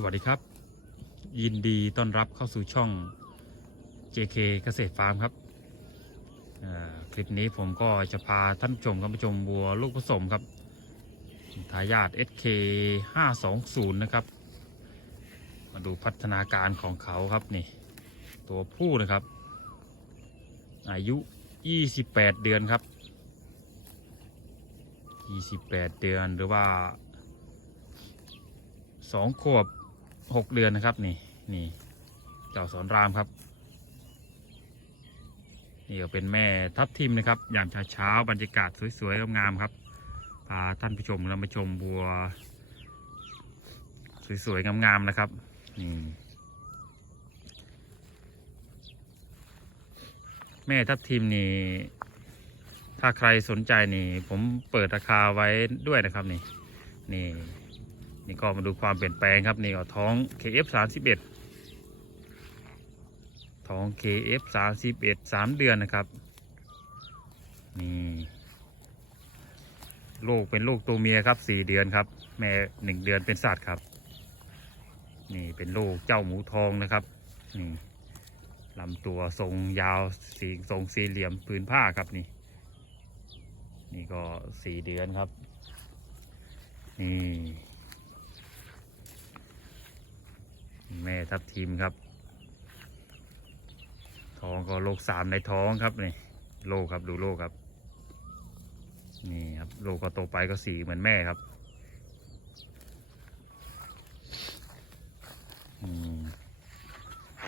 สวัสดีครับ ยินดีต้อนรับเข้าสู่ช่อง JK เกษตรฟาร์มครับคลิปนี้ผมก็จะพาท่านผู้ชมครับไปชมวัวลูกผสมครับทายาท SK 520นะครับ มาดูพัฒนาการของเขาครับนี่ ตัวผู้นะครับ อายุ 28 เดือนครับ 28 เดือนหรือว่าสองขวบ หกเดือนนะครับ นี่นี่เจ้าสอนรามครับนี่ก็เป็นแม่ทับทิมนะครับ ยามเช้าๆบรรยากาศสวยๆงามๆครับพาท่านผู้ชมเราไปชมบัว สวยๆงามๆนะครับนี่แม่ทับทิมนี่ถ้าใครสนใจนี่ ผมเปิดราคาไว้ด้วยนะครับนี่นี่ นี่ก็มาดูความเปลี่ยนแปลงครับนี่ก็ท้อง KF 31ท้อง KF 31 3 เดือนนะครับนี่ลูกเป็นลูกตัวเมียครับ 4 เดือนครับ แม่ 1 เดือนเป็นสัตว์ครับ นี่เป็นลูกเจ้าหมูทองนะครับนี่ลำตัวทรงยาวสีทรงสี่เหลี่ยมผืนผ้าครับนี่ นี่ก็4เดือนครับ นี่ แม่ทับทีมครับ ท้องก็โลกสามในท้องครับนี่โลกครับดูโลกครับ นี่ครับโลกก็โตไปก็สีเหมือนแม่ครับ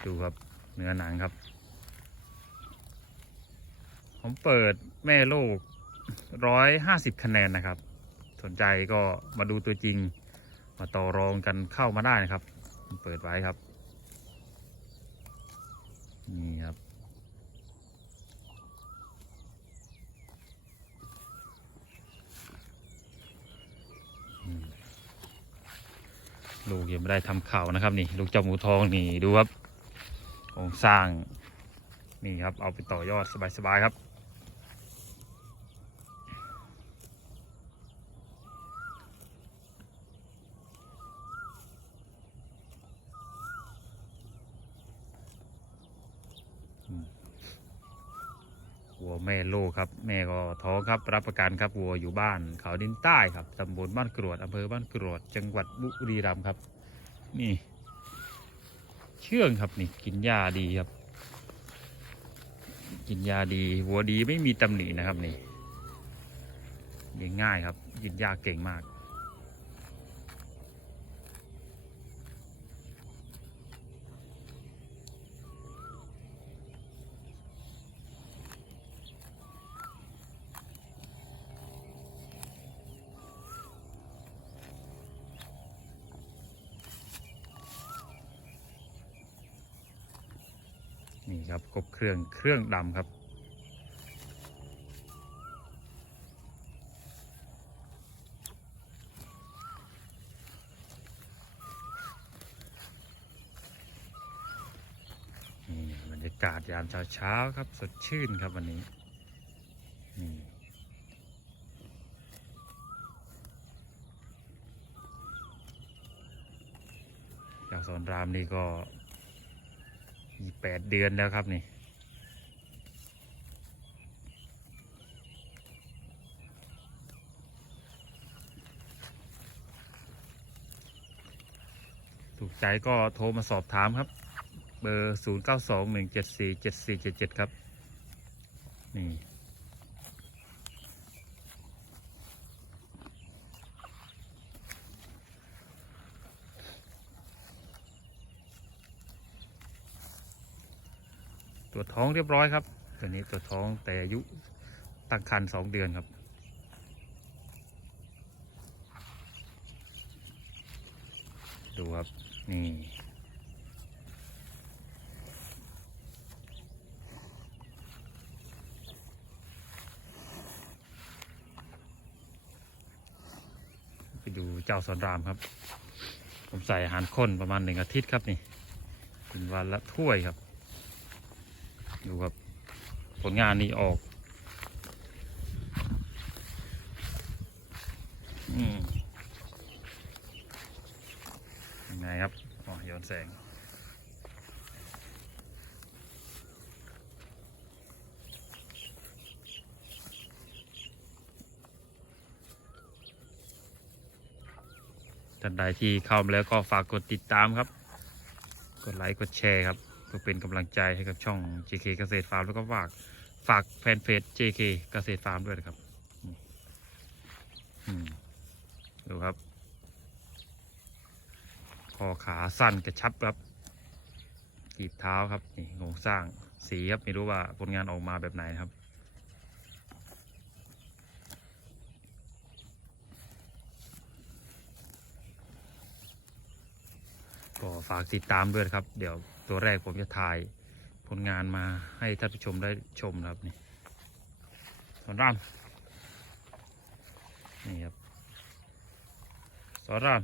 ดูครับเนื้อหนังครับ ผมเปิดแม่โลกร้อยห้าสิบคะแนนนะครับ สนใจก็มาดูตัวจริง มาต่อรองกันเข้ามาได้นะครับ เปิดไว้ครับ นี่ครับ ลูกยังไม่ได้ทำเข่านะครับนี่ ลูกเจ้าหมูทองนี่ดูครับโครงสร้าง นี่ครับเอาไปต่อยอดสบายๆครับ แม่ลูกครับ แม่ก็ท้องครับรับประกันครับวัวอยู่บ้านเขาดินใต้ครับตำบลบ้านกรวดอำเภอบ้านกรวด จังหวัดบุรีรัมย์ครับ นี่ เชื่องครับนี่กินหญ้าดีครับ กินยาดีวัวดีไม่มีตำหนินะครับนี่เลี้ยงง่ายครับกินยาเก่งมาก ครับครบเครื่องเครื่องดำครับ นี่บรรยากาศยามเช้าเช้าๆครับสดชื่นครับวันนี้นี่จากสอนรามนี่ก็ ยี่แปดเดือนแล้วครับนี่ถูกใจก็โทรมาสอบถามครับ เบอร์ 0 9 2 1 7 4 7 4 7 7 ครับ นี่ ตัวท้องเรียบร้อยครับ ตัวนี้ตัวท้องแต่อายุตั้งครรภ์สองเดือนครับ ดูครับ นี่ไปดูเจ้าสอนรามครับ ผมใส่อาหารข้นประมาณหนึ่งอาทิตย์ครับนี่กินวันละถ้วยครับ ดูครับ ผลงานนี้ออกอยังไงครับอ๋อย้อนแสงท่านใดที่เข้ามาแล้วก็ฝากกดติดตามครับ กดไลค์ กดแชร์ครับ เพื่อเป็นกำลังใจให้กับช่อง JK เกษตรฟาร์มแล้วก็ฝากฝากแฟนเพจ JK เกษตรฟาร์มด้วยนะครับดูครับคอขาสั้นกระชับครับกีบเท้าครับนี่โครงสร้างสีครับไม่รู้ว่าผลงานออกมาแบบไหนนครับก็ฝากติดตามด้วยนะครับ เดี๋ยว ตัวแรกผมจะถ่ายผลงานมาให้ท่านผู้ชมได้ชมครับนี่สอนรามนี่ครับสอนราม